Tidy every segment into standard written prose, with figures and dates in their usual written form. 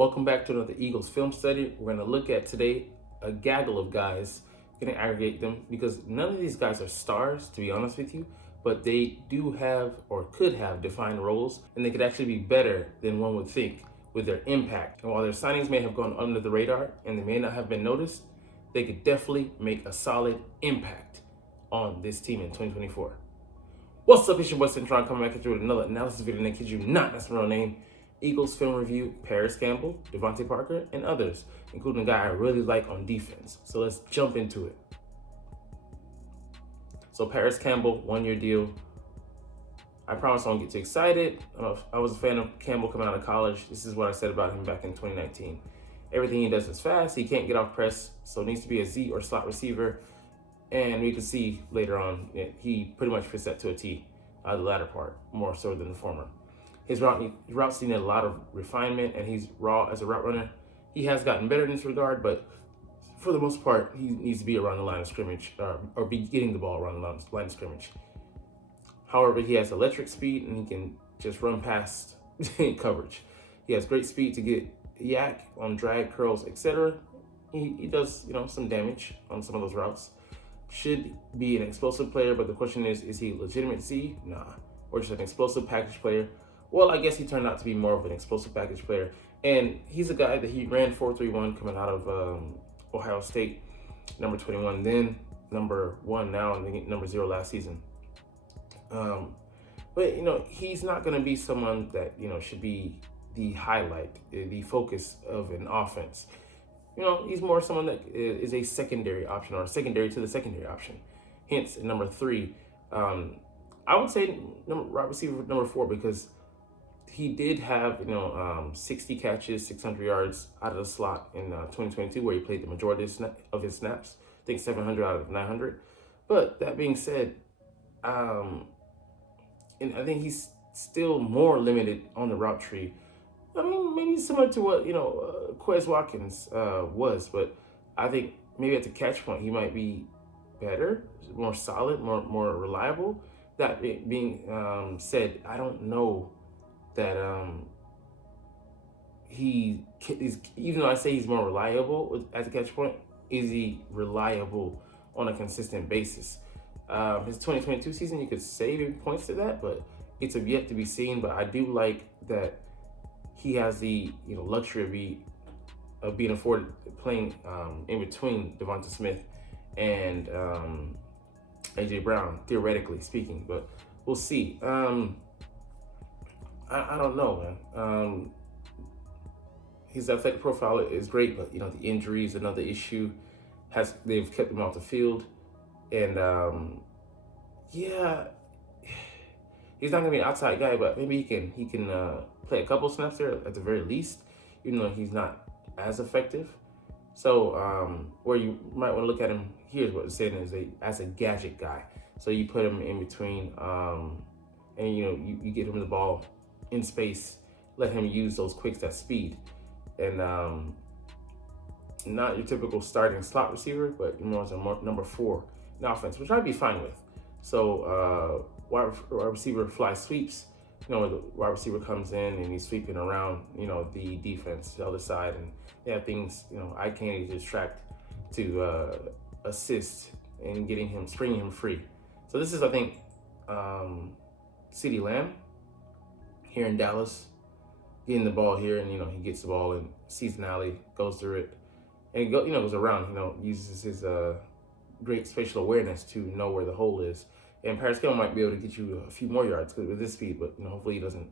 Welcome back to another Eagles film study. We're going to look at today a gaggle of guys. Going to aggregate them because none of these guys are stars, to be honest with you, but they do have or could have defined roles, and they could actually be better than one would think with their impact. And while their signings may have gone under the radar and they may not have been noticed, they could definitely make a solid impact on this team in 2024. What's up, it's your boy Cintron coming back at you with another analysis video, and I kid you not, that's my real name. Eagles film review, Paris Campbell, Devontae Parker, and others, including a guy I really like on defense. So let's jump into it. So Paris Campbell, 1-year deal. I promise I won't get too excited. I was a fan of Campbell coming out of college. This is what I said about him back in 2019. Everything he does is fast. He can't get off press, so it needs to be a Z or slot receiver. And we can see later on, he pretty much fits that to a T, the latter part, more so than the former. His routes need a lot of refinement, and he's raw as a route runner. He has gotten better in this regard, but for the most part, he needs to be around the line of scrimmage, or be getting the ball around the line of scrimmage. However, he has electric speed, and he can just run past coverage. He has great speed to get yak on drag, curls, etc. He does, some damage on some of those routes. Should be an explosive player, but the question is he legitimate Z? Nah. Or just an explosive package player? Well, I guess he turned out to be more of an explosive package player. And he's a guy that he ran 4.31 coming out of Ohio State, number 21, then number 1 now, and then number 0 last season. But, he's not going to be someone that, should be the highlight, the focus of an offense. He's more someone that is a secondary option, or secondary to the secondary option. Hence, number 3. I would say wide receiver number 4, because he did have, 60 catches, 600 yards out of the slot in 2022, where he played the majority of his snaps. I think 700 out of 900. But that being said, and I think he's still more limited on the route tree. I mean, maybe similar to what, Quez Watkins was, but I think maybe at the catch point, he might be better, more solid, more reliable. That being said, I don't know that he is, even though I say he's more reliable at the catch point, is he reliable on a consistent basis? His 2022 season, you could say he points to that, but it's yet to be seen. But I do like that he has the luxury of being afforded playing in between Devonta Smith and AJ Brown, theoretically speaking. But we'll see. I don't know, man. His athletic profile is great, but the injury is another issue. They've kept him off the field, and he's not gonna be an outside guy, but maybe he can play a couple snaps there at the very least, even though he's not as effective. So where you might want to look at him, here's what it's saying, is as a gadget guy. So you put him in between, and you get him the ball in space, let him use those quicks, that speed, and not your typical starting slot receiver, but as a number 4 in offense, which I'd be fine with. So wide receiver fly sweeps, where the wide receiver comes in and he's sweeping around, the defense, the other side, and they have things, I can't distract to assist in springing him free. So this is, I think, CeeDee Lamb here in Dallas, getting the ball here, and he gets the ball and sees an alley, goes through it, and goes around, uses his great spatial awareness to know where the hole is. And Paris Campbell might be able to get you a few more yards with this speed, but hopefully he doesn't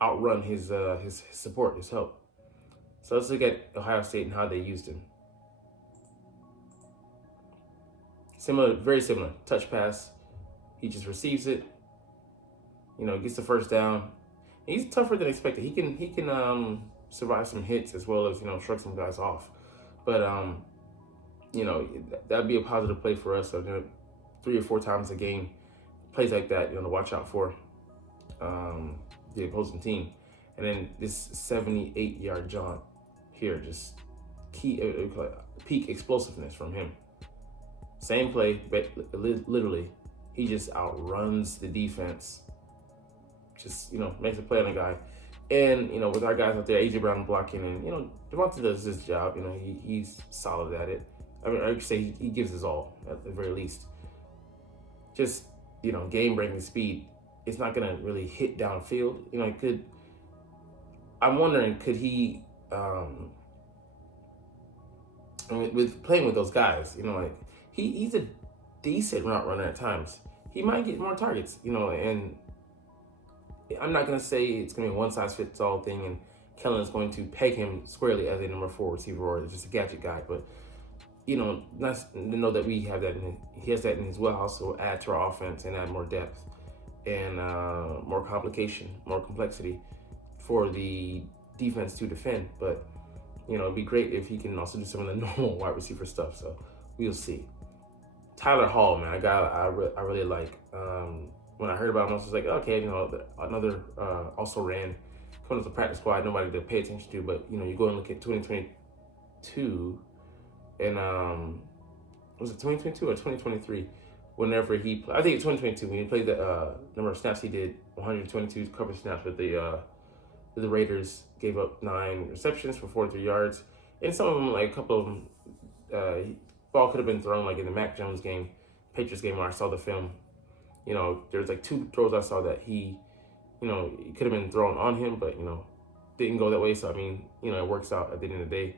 outrun his support, his help. So let's look at Ohio State and how they used him. Very similar touch pass. He just receives it, gets the first down. He's tougher than expected. He can survive some hits as well as shrug some guys off. But that'd be a positive play for us. So 3 or 4 times a game, plays like that, to watch out for the opposing team. And then this 78-yard jaunt here, just peak explosiveness from him. Same play, but literally, he just outruns the defense. Just, makes a play on a guy. And, with our guys out there, AJ Brown blocking, and, Devontae does his job. He's solid at it. I mean, I would say he gives his all, at the very least. Just, game-breaking speed, it's not going to really hit downfield. It could, I'm wondering, could he, with playing with those guys, he's a decent route runner at times. He might get more targets, and I'm not going to say it's going to be a one-size-fits-all thing and Kellen is going to peg him squarely as a number 4 receiver or just a gadget guy. But, nice to know that we have that. He has that in his wheelhouse, so add to our offense and add more depth and more complication, more complexity for the defense to defend. But, it'd be great if he can also do some of the normal wide receiver stuff. So we'll see. Tyler Hall, man, I really like. When I heard about him, I was just like, okay, another also ran, coming to the practice squad, nobody to pay attention to, but, you go and look at 2022, and was it 2022 or 2023? Whenever he, I think it's 2022, when he played the number of snaps he did, 122 coverage snaps with the Raiders, gave up 9 receptions for 43 yards, and some of them, like a couple of them, ball could have been thrown, like in the Mac Jones game, Patriots game, where I saw the film. There's like 2 throws I saw that he, it could have been thrown on him, but, didn't go that way. So, I mean, it works out at the end of the day.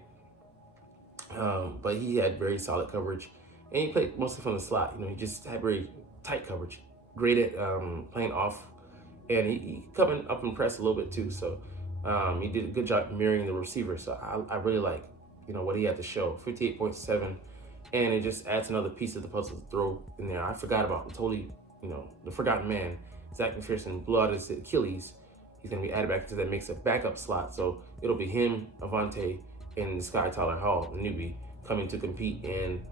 But he had very solid coverage. And he played mostly from the slot. He just had very tight coverage. Great at playing off. And he coming up and press a little bit too. So, he did a good job mirroring the receiver. So, I really like, what he had to show. 58.7. And it just adds another piece of the puzzle to throw in there. I forgot about totally, the forgotten man, Zach McPherson, blew out his Achilles. He's going to be added back into that mix of backup slot. So it'll be him, Avante, and this guy, Tyler Hall, the newbie, coming to compete. And,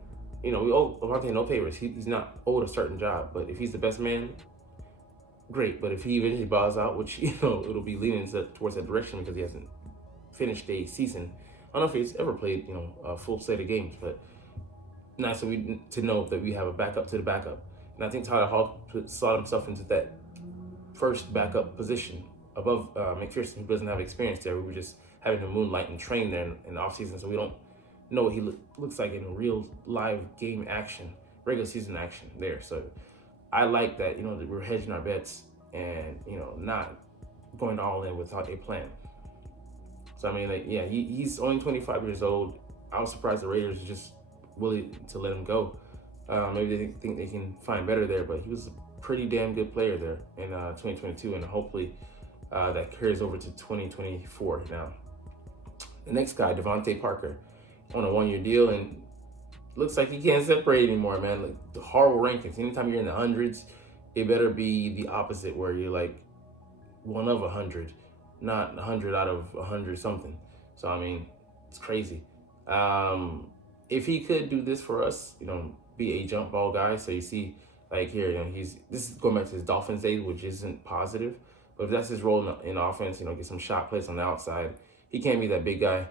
we owe Avante no favors. He's not owed a certain job. But if he's the best man, great. But if he eventually bows out, which, it'll be leaning towards that direction because he hasn't finished a season. I don't know if he's ever played, a full set of games. But nice to know that we have a backup to the backup. And I think Tyler Hall slotted himself into that first backup position above McPherson, who doesn't have experience there. We were just having to moonlight and train there in the offseason, so we don't know what he looks like in real live game action, regular season action there. So I like that, that we're hedging our bets and, not going all in without a plan. So, I mean, he's only 25 years old. I was surprised the Raiders just willing to let him go. Maybe they think they can find better there, but he was a pretty damn good player there in 2022, and hopefully that carries over to 2024 now. The next guy, Devontae Parker, on a 1-year deal, and looks like he can't separate anymore, man. Like, the horrible rankings. Anytime you're in the hundreds, it better be the opposite, where you're like 1 of 100, not 100 out of 100 something. So, I mean, it's crazy. If he could do this for us, be a jump ball guy. So you see, like here, this is going back to his Dolphins days, which isn't positive. But if that's his role in offense, get some shot plays on the outside. He can't be that big guy.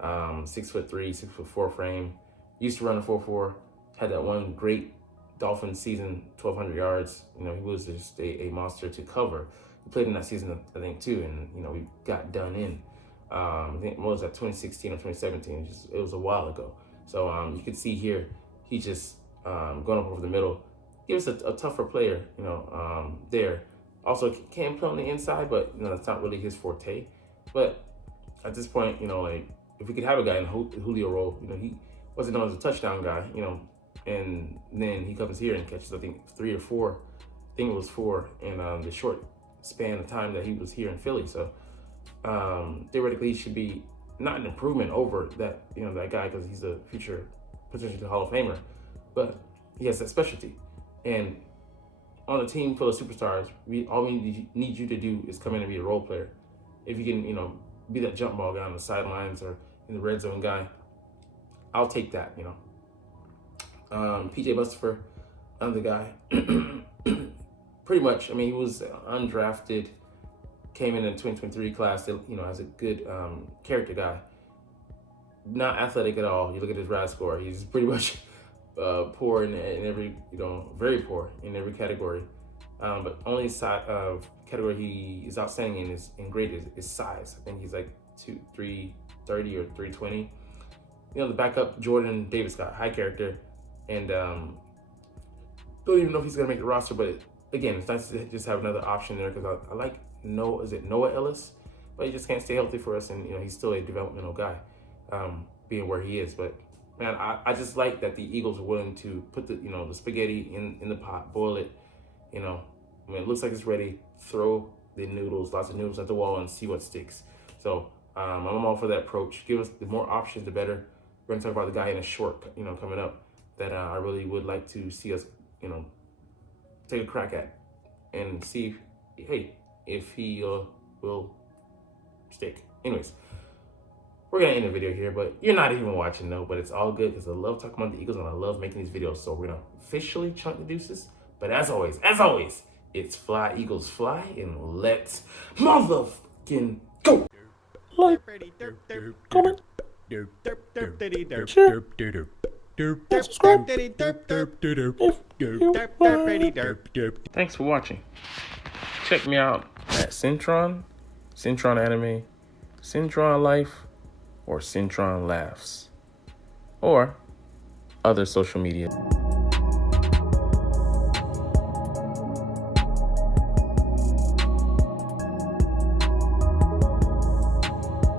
6'3", 6'4" frame. Used to run a 4.4. Had that one great Dolphins season, 1,200 yards. He was just a monster to cover. He played in that season, I think, too, and we got done in. I think what was that, 2016 or 2017? It was a while ago. So you can see here, he just going up over the middle. Gives a tougher player, there. Also can play on the inside, but that's not really his forte. But at this point, if we could have a guy in the Julio role, he wasn't known as a touchdown guy, and then he comes here and catches, I think, 3 or 4. I think it was 4 in the short span of time that he was here in Philly. So theoretically, he should be not an improvement over that, that guy, because he's a future potential Hall of Famer, but he has that specialty. And on a team full of superstars, all we need you to do is come in and be a role player. If you can, be that jump ball guy on the sidelines or in the red zone guy, I'll take that, PJ Mustipher, another guy. Pretty much, he was undrafted, came in the 2023 class, as a good character guy. Not athletic at all. You look at his RAS score, he's pretty much poor in every, very poor in every category. But only category he is outstanding in is in grade is size. I think he's like 330 or 320. You know, the backup Jordan Davis got high character, and don't even know if he's gonna make the roster. But again, it's nice to just have another option there because I like Noah Ellis, but he just can't stay healthy for us, and you know he's still a developmental guy, being where he is. But man, I just like that the Eagles are willing to put the spaghetti in the pot, boil it, you know, when it looks like it's ready, throw lots of noodles at the wall and see what sticks. So I'm all for that approach. Give us the more options, the better. We're gonna talk about the guy in a short, coming up that I really would like to see us, take a crack at and see, if he will stick. Anyways, we're gonna end the video here, but you're not even watching though, but it's all good because I love talking about the Eagles and I love making these videos. So we're gonna officially chunk the deuces. But as always, it's fly, Eagles fly, and let's motherfucking go. Like, comment, share, subscribe if you want. Thanks for watching. Check me out at Cintron Anime, Cintron Life, or Cintron Laughs, or other social media.